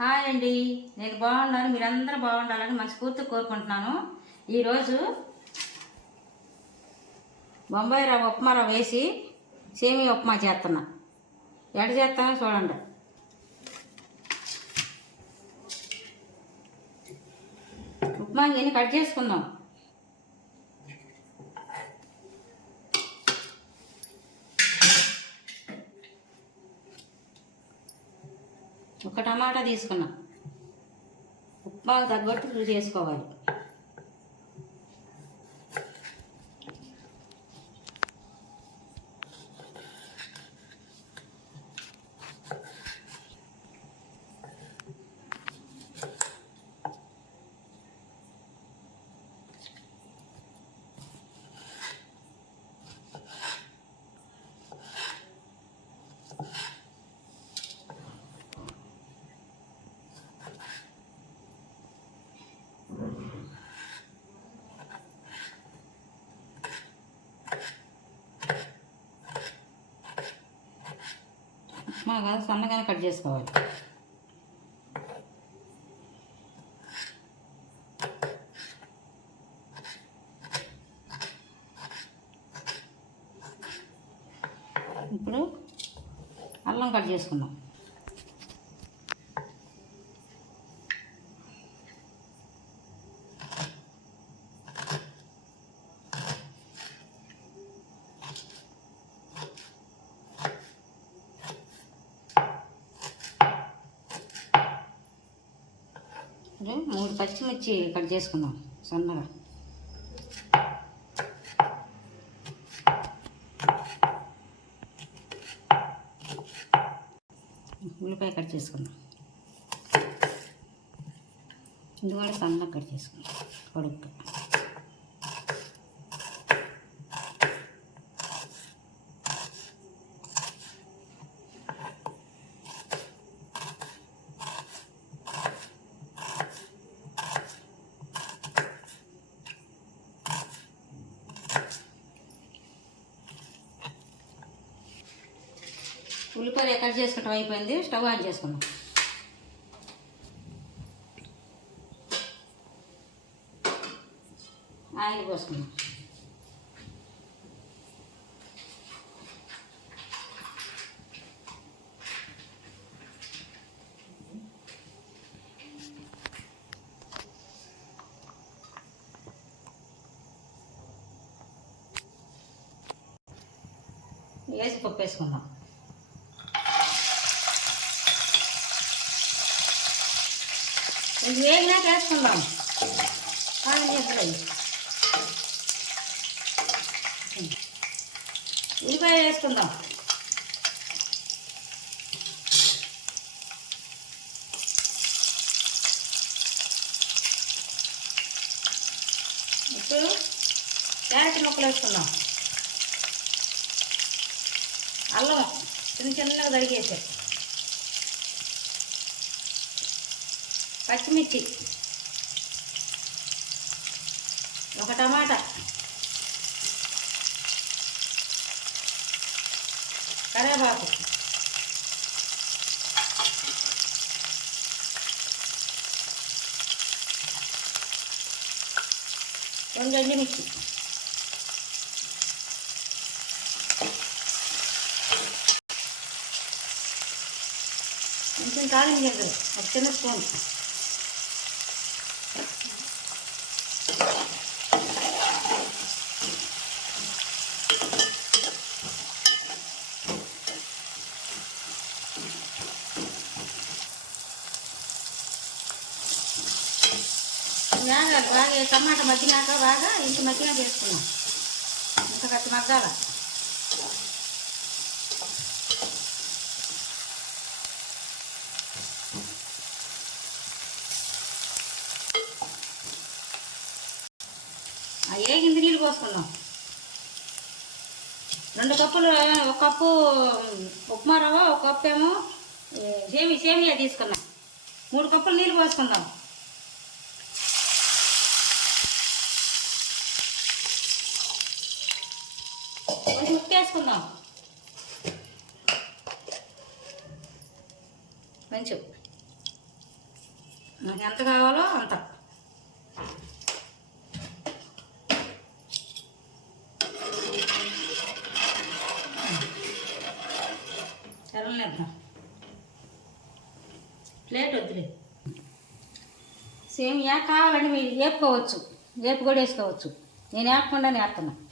Hi అండి. నేను బాగున్నాను. మీరందరూ బాగుండాలని మనస్ఫూర్తిగా కోరుకుంటున్నాను. ఈరోజు బొంబాయి రవ్వ ఉప్మా రవ్వ వేసి సేమియా ఉప్మా చేస్తున్నా. ఎడ చేస్తానో చూడండి. ఉప్మా ఇవన్నీ కట్ చేసుకుందాం? ఒక టమాటా తీసుకున్నాం. ఉప్మా తగ్గట్టు చేసుకోవాలి ఉప్మా కాదు సన్నగానే కట్ చేసుకోవాలి. ఇప్పుడు అల్లం కట్ చేసుకుందాం. ఇప్పుడు మూడు పచ్చిమిర్చి కట్ చేసుకుందాం సన్నగా. ఉల్లిపాయ కట్ చేసుకుందాం. ఇది కూడా సన్నగా కట్ చేసుకుందాం. పొడుగ్గా. ఉల్లిపాయలు ఎక్కడ చేసుకుంటాం? అయిపోయింది. స్టవ్ ఆన్ చేసుకున్నాం ఆయిల్ పోసుకున్నాం వేసి పప్పు వేసుకుందాం. ఇది వేగినాక వేసుకుందాం? ఆయిల్ చేస్తాయి ఉల్లిపాయ వేసుకుందాం ఇప్పుడు క్యారెట్ ముక్కలు వేసుకుందాం. అల్లం చిన్న చిన్నగా తరిగేసాయి పచ్చిమిర్చి. ఒక టమాటా. కరివేపాకు. రెండు ఎండుమిర్చి. కొంచెం కారం గింజలు ఒక చిన్న స్పూన్. వేగాలి బాగా టమాటా మగ్గినాక బాగా ఇంటి మగ్గిన చేసుకున్నాం. ఇంత కట్టి మగ్గాల. ఆ ఏగింది నీళ్ళు పోసుకున్నాం. రెండు కప్పులు ఒక కప్పు ఉప్మా రవ్వ ఒక కప్పు ఏమో సేమి సేమియా తీసుకున్నాం. మూడు కప్పులు నీళ్ళు పోసుకుందాం కొంచెం ఉప్పు వేసుకుందాం కొంచెం నాకు ఎంత కావాలో అంత. చల్లనిద్దాం ప్లేట్ వద్దులే. సేమ్ యా కావాలండి మీరు వేపుకోవచ్చు వేపు కూడా వేసుకోవచ్చు. నేను వేపకుండా వేస్తున్నాను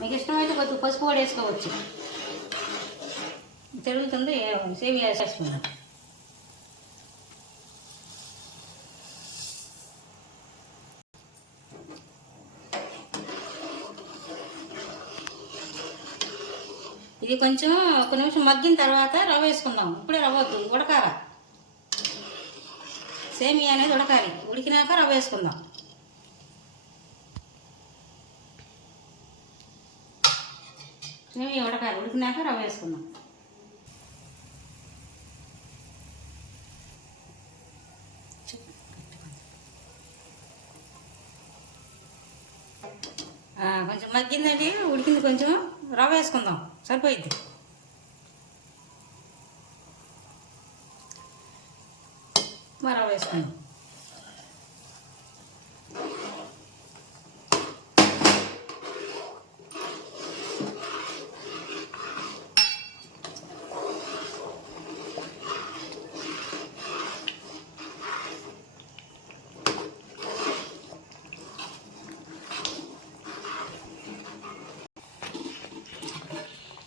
మీకు ఇష్టమైతే కొద్దిగా పసుపు కూడా వేసుకోవచ్చు. తిరుగుతుంది సేమ్ వేసేసుకున్నాను ఇది కొంచెం ఒక నిమిషం మగ్గిన తర్వాత రవ్వ వేసుకుందాం. ఇప్పుడే రవ్వ వద్దు ఉడకాల. సేమియా అనేది ఉడకాలి. ఉడికినాక రవ్వ వేసుకుందాం. సేమియా ఉడకాలి ఉడికినాక రవ్వ వేసుకుందాం. కొంచెం మగ్గిందండి ఉడికింది కొంచెం రవ్వ వేసుకుందాం సరిపోయిద్ది. మరి రవ్వ వేసుకుందాం.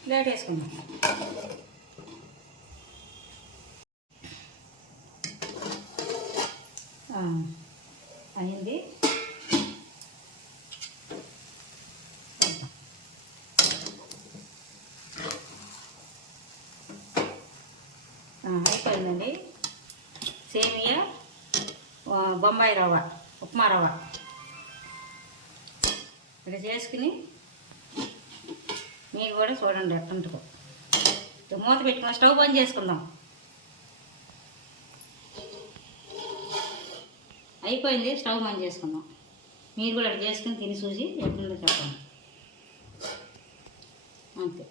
ప్లేట్ వేసుకుందాం. అయింది అయిపోయిందండి. సేమియా బొంబాయి రవ్వ ఉప్మా రవ్వ. ఇక్కడ చేసుకుని మీరు కూడా చూడండి ఎట్టుంటుందో మూత పెట్టుకుని స్టవ్ బంద్ చేసుకుందాం. అయిపోయింది స్టవ్ బంద్ చేసుకుందాం. మీరు కూడా అక్కడ చేసుకుని తిని చూసి ఎట్లుందో చెప్పండి. అంతే.